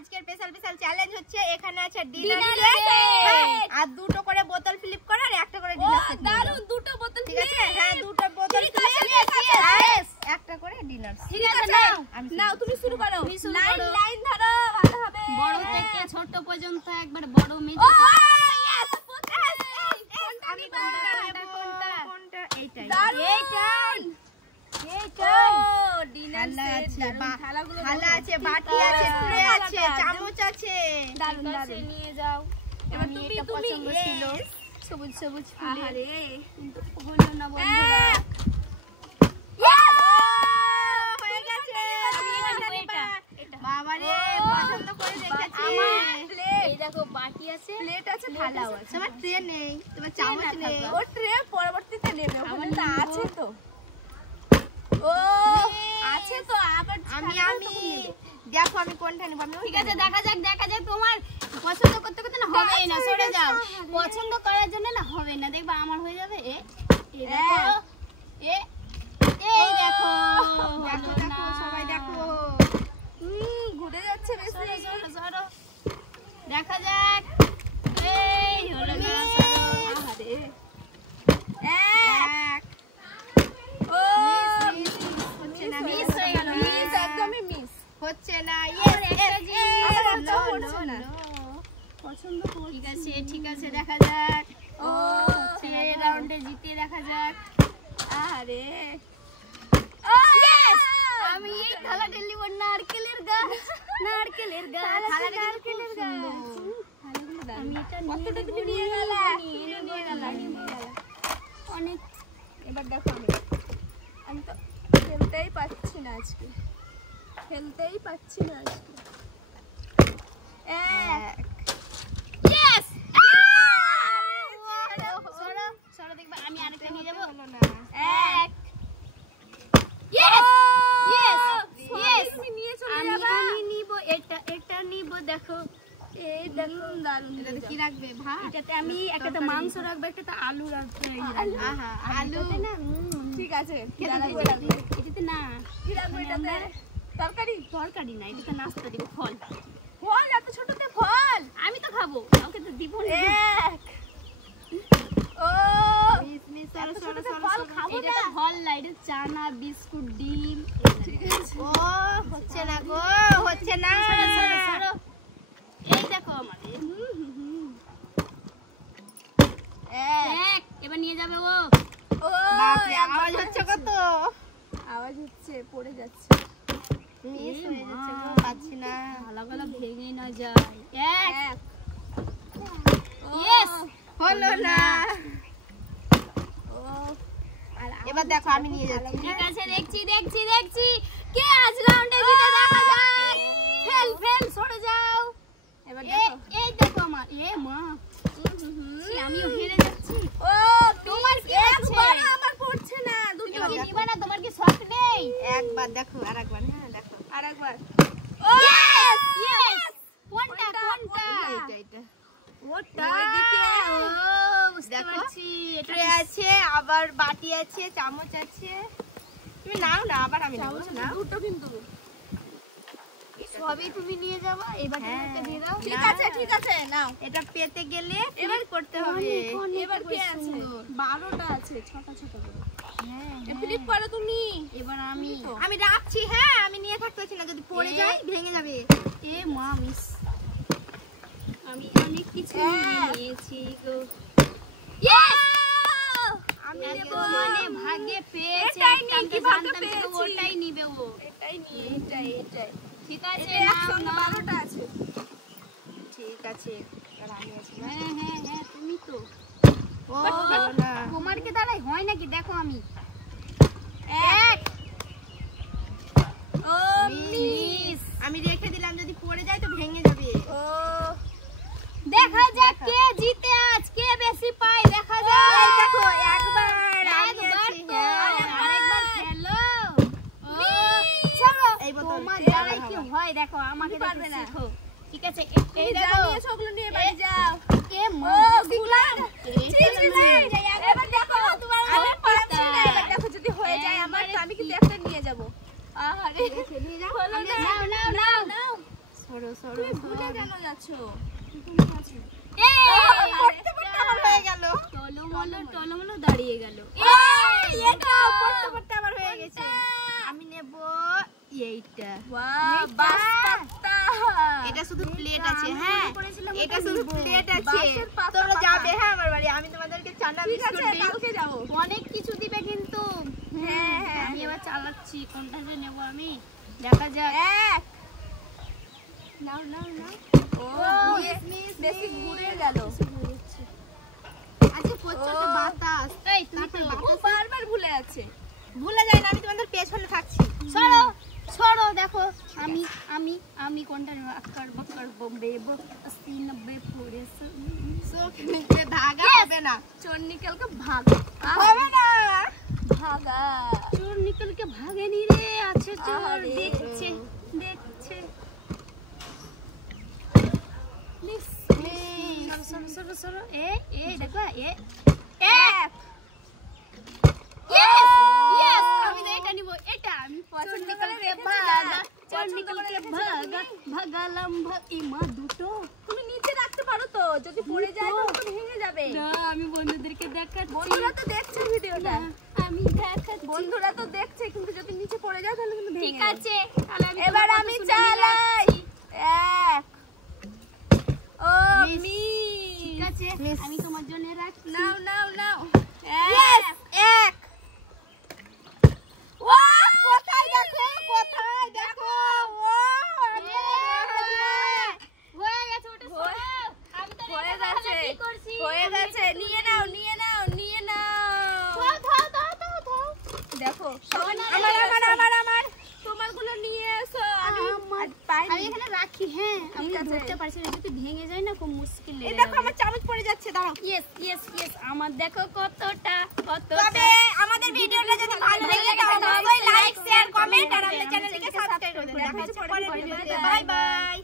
আজকের special challenge হচ্ছে এখানে আছে ডিনার সেট আর দুটো করে বোতল ফ্লিপ করা আর একটা করে ডিনার সেট। দারুন, দুটো বোতল। ঠিক আছে, হ্যাঁ দুটো বোতল একটা করে ডিনার। ঠিক আছে, নাও তুমি শুরু করো। লাইন ধরো, ভালো হবে। বড় থেকে ছোট পর্যন্ত একবার বড় মেজে। কোনটা? এইটাই। থালা আছে, বাটি আছে, ট্রে আছে, চামচ আছে। নিয়ে যাও। এবার তুমি পছন্দ ছিল সবুজ সবুজ আহারে কিন্তু হলো না বন্ধুরা। হয়ে গেছে। বাবা রে, পছন্দ করে রেখেছি। এই দেখো বাটি আছে, প্লেট আছে, থালাও আছে। তোমার ট্রে নেই, তোমার চামচ নেই। ও ট্রে পরবর্তীতে নেবে, ওখানে তো আছে তো। ও আছে তো, আবার আমি দেখো আমি কোনটা নিব। ঠিক আছে, দেখা যাক তোমার পছন্দ করতে করতে না হবে না, সরে যাও। পছন্দ করার জন্য না হবে না, দেখবা আমার হয়ে যাবে। এই দেখো, এই দেখো, দেখো সবাই দেখো। ঘুরে যাচ্ছে বেশি। সরো দেখা যাক। এই হলো না, আহারে এক ও হচ্ছে না, মিস হয়ে গেল। মিস, একদমই মিস হচ্ছে না। পছন্দ করছি। ঠিক আছে দেখা যাক। ও এই রাউন্ডে জিতে দেখা যাক। আরে আমি এই থালাটা নিব, নারকেলের গাছ। আমি এটা কতটা তুমি নিয়ে গেলা? অনেক। এবার দেখো আমি তো খেলতেই পাচ্ছি না আজকে। ইয়েস, সরো দেখবা, আমি আরেকটা নিয়ে যাব। এক ইয়েস, তুমি নিয়ে চলে আমি যাবা। নিব এটা নিব। দেখো এই দেখো, দারুণ। এটাতে কি রাখবে? ভাত? এটাতে আমি একটাতে মাংস রাখবো, একটাতে আলু রাখবো। আহা, আলু না, ঠিক আছে, এটাতে না, কি রাখবো এটাতে? তরকারি না, এটাতে নাস্তা দিব, ফল। ফল, এত ছোটতে ফল। আমি তো খাবো, ওকে তো দিব না। এক ও সরো ফল খাবো এটা না। তো ফল না, এটা চানা, বিস্কুট, ডিম। ও হচ্ছে না গো, হচ্ছে না। সরো। এই দেখো আমার এক, এবার নিয়ে যাবে ও। বাপরে, আওয়াজ হচ্ছে কত? আওয়াজ হচ্ছে, পড়ে যাচ্ছে। মিস হয়ে যাচ্ছে গো, পাচ্ছি না। ভালো ভেঙে না যায়। এক ইয়েস, হলো না। ও এবার দেখো আমি নিয়ে যাচ্ছি। ঠিক আছে, দেখছি কে আজ রাউন্ডে জিতে দেখা যাক। ফেল সরে যাও। এবার এই দেখো আমার মা, আমিও হেরে যাচ্ছি। ও তোমার কি আছে? আমার পড়ছে না। তুমি কি নিবা না? তোমার কি শখ নেই? একবার দেখো, আরেকবার। হ্যাঁ দেখো, আরেকবার। ইয়েস, কোনটা? এইটা ওটা বুঝতে দেখো, পারছি। এটা ট্রে আছে, আবার বাটি আছে, চামচ আছে। তুমি নাও না, আবার আমি নেবো না। দুটো কিন্তু। সবই তুমি নিয়ে যাবা। এবার তোমাকে দিয়ে দাও। ঠিক আছে, নাও। এটা পেতে গেলে এবার করতে হবে। এবার কে আছে? 12টা আছে, ছোট করে। ফ্লিপ করো তুমি। এবার আমি রাখছি। হ্যাঁ, আমি নিয়ে থাকতে পারছি না, যদি পড়ে যায় ভেঙে যাবে। মা মিস, আমি অনেক কিছু নিয়েছি গো। আমি এত মানে ভাগে পেয়েছে, এটাই নিয়ে আমি কি তো ভাগে জানতাম যে পেয়েছি? ওটাই নিবে ও। এটাই নিয়ে, এটাই। ঠিক আছে, এটা নাও, একসঙ্গে নাও। 12টা আছে। ঠিক আছে, আর আমি আছি না। হ্যাঁ, তুমি তো। ও হলো না। তোমার কি দাঁড়াই হয় নাকি? দেখো আমি এক ও মিস। আমি রেখে দিলাম, যদি পড়ে যায় তো ভেঙে যাবে। ও দেখা যাক কে জিতে আজ, কে বেশি পায়। দেখা যাক। এই দেখো, একবার আমি আছি। তো, হ্যাঁ। আরেকবার খেলো। চলো, এই বোতল। তোমার দ্বারাই কি হয় দেখো, আমাকে পারবে না। দেখো। ঠিক আছে, এই এই দেখো। নিয়ে ওগুলো নিয়ে বাড়ি যাও। মা, গুলাম। এবার দেখো, তোমার আমি পারছি না। এবার দেখো, যদি হয়ে যায় আমার, তো আমি কিন্তু একটা নিয়ে যাব। আহারে নিয়ে যাও। নাও। সরো সরো তুমি ভুলে কেন যাচ্ছো? পড়তে পড়তে আমার হয়ে গেল। টলমলো দাঁড়িয়ে গেল। এটা পড়তে পড়তে আমার হয়ে গেছে। আমি নেব এইটা। বাহ, বাঁশপাতা। এটা শুধু প্লেট আছে, হ্যাঁ এটা শুধু প্লেট আছে। বাঁশের পাতা তোমরা পাতা। যাবে হ্যাঁ আমার বাড়ি, আমি তোমাদেরকে চানা ঠিক বিস্কুট আছে, দিই। কালকে যাবো। অনেক কিছু দিবে কিন্তু। হ্যাঁ, হ্যাঁ। আমি এবার চালাচ্ছি, কোনটা যে নেব আমি, দেখা যাক। এক। নাও নাও নাও। ও, বেশি ঘুরে গেল। আজকে প্রচন্ড বাতাস। এই তুমি তো ও বারবার ভুলে যাচ্ছে। ভুলে যাই না, আমি তোমাদের পেছনে থাকছি। সরো সরো, দেখো আমি আমি আমি কোনটা নেব। আক্কর বক্কর বোম্বে 80 90 পড়ে চোখ মুখে ধাগা হবে না। চোর নিকেলকে ভাগ। হবে না। ভাগা। চোর নিকলকে ভাগেনি রে, আছে চোর, আহারে। দেখছে দেখছে। সরো সরো সরো সরো, এ দেখো এক। Yes! Yes! আমি তো এটা নিব, এটা আমি পছন্দ চোর করে নিকলকে রেখেছি ভাগা, না। চোর পছন্দ করে নিকলকে রেখেছো ভাগা, ভাগালাম ইমা দুটো। তুমি নিচে রাখতে পারো তো, যদি পড়ে যায় তাহলে তো ভেঙে যাবে। না, আমি বন্ধুদেরকে দেখাচ্ছি। বন্ধুরা তো দেখছে ভিডিওটা। না, আমি দেখাচ্ছি। বন্ধুরা তো দেখছে, কিন্তু যদি নিচে পড়ে যায় তাহলে কিন্তু ভেঙে ঠিক যাবে। আছে, তাহলে আমি এবার তোমার কথা আমি শুনে চালাই। নিলাম। এক। ও মিস। মি। ঠিক আছে, আমি তোমার জন্য রাখছি। নাও নাও নাও। Yes, এক। এক। ও কোথায় দেখো, কোথায় দেখো। ও আমি হয়ে গেছে, ওটা সরো। আমি তো হয়ে এটা গেছে। তাহলে কি করছি? হয়ে আমি গেছে। এটা নিয়ে নাও, নিয়ে নাও, নিয়ে নাও। ধর। দেখো, সবাই আমার আমার তোমারগুলো নিয়ে এসো। আমি আমার। আর পাইনি। আমি এখানে রাখি, হ্যাঁ আমি ঠিক আছে। ধরতে পারছি না, যদি ভেঙে যায় না খুব মুশকিল এই লেগে দেখো যাবে। আমার চামচ পড়ে যাচ্ছে, দাঁড়াও। ইয়েস ইয়েস ইয়েস, আমার দেখো কতটা তবে আমাদের ভিডিওটা যদি ভালো লাগে তাহলে অবশ্যই লাইক শেয়ার কমেন্ট আর আমাদের চ্যানেলটিকে সাবস্ক্রাইব করে দেবেন। দেখা হচ্ছে পরের ভিডিওতে। Bye bye.